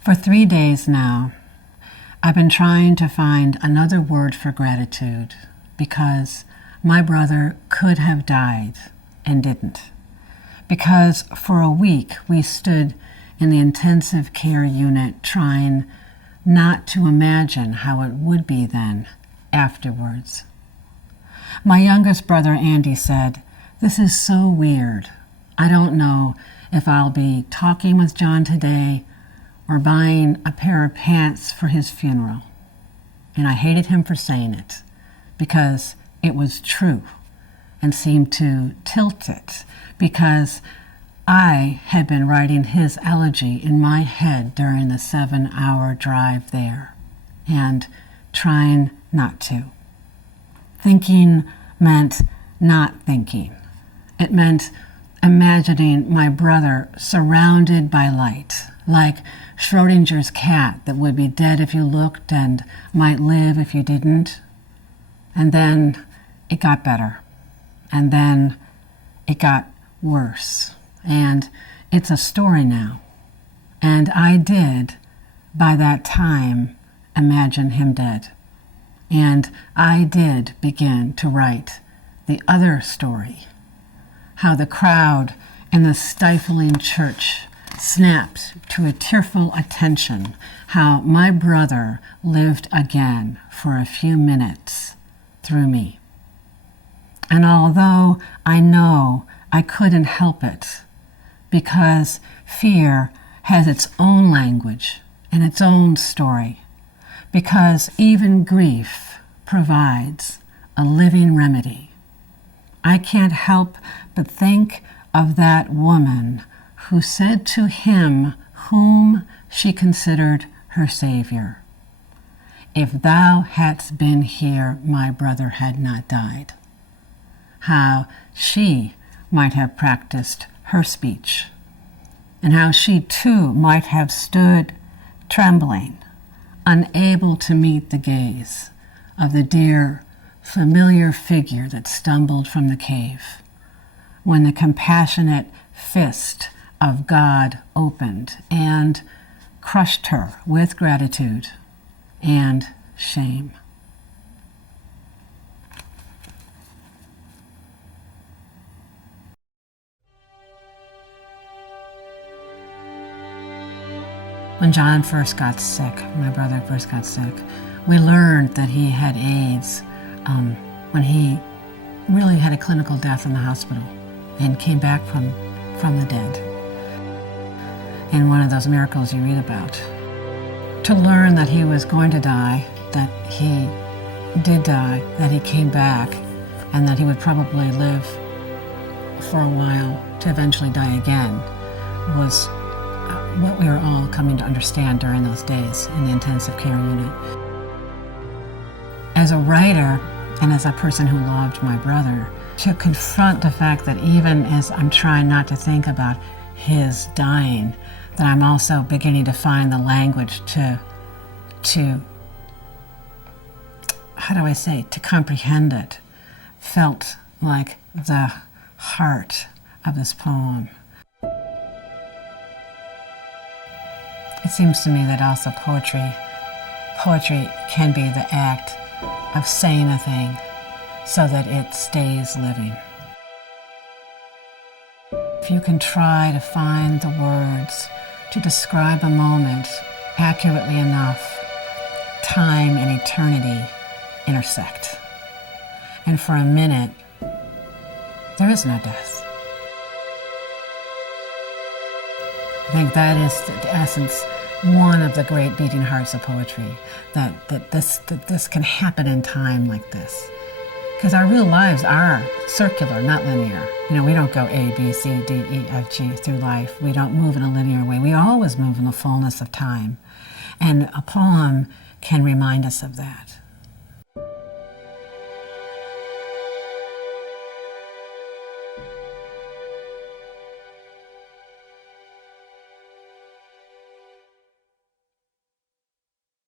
For 3 days now, I've been trying to find another word for gratitude because my brother could have died and didn't. Because for a week we stood in the intensive care unit trying not to imagine how it would be then afterwards. My youngest brother Andy said, "This is so weird. I don't know if I'll be talking with John today or buying a pair of pants for his funeral." And I hated him for saying it because it was true and seemed to tilt it because I had been writing his elegy in my head during the 7-hour drive there and trying not to. Thinking meant not thinking. It meant imagining my brother surrounded by light, like Schrodinger's cat that would be dead if you looked and might live if you didn't. And then it got better. And then it got worse. And it's a story now. And I did, by that time, imagine him dead. And I did begin to write the other story, how the crowd in the stifling church snapped to a tearful attention, how my brother lived again for a few minutes through me. And although I know I couldn't help it, because fear has its own language and its own story, because even grief provides a living remedy, I can't help but think of that woman who said to him whom she considered her Savior, "If thou hadst been here, my brother had not died." How she might have practiced her speech, and how she too might have stood trembling, unable to meet the gaze of the dear, familiar figure that stumbled from the cave, when the compassionate fist of God opened and crushed her with gratitude and shame. When John first got sick, my brother first got sick, we learned that he had AIDS when he really had a clinical death in the hospital and came back from the dead. In one of those miracles you read about. To learn that he was going to die, that he did die, that he came back, and that he would probably live for a while to eventually die again was what we were all coming to understand during those days in the intensive care unit. As a writer and as a person who loved my brother, to confront the fact that even as I'm trying not to think about his dying, that I'm also beginning to find the language to how do I say, to comprehend it, felt like the heart of this poem. It seems to me that also poetry can be the act of saying a thing so that it stays living. If you can try to find the words to describe a moment accurately enough, time and eternity intersect. And for a minute, there is no death. I think that is the essence, one of the great beating hearts of poetry, that this can happen in time like this. Because our real lives are circular, not linear. You know, we don't go A, B, C, D, E, F, G through life. We don't move in a linear way. We always move in the fullness of time. And a poem can remind us of that.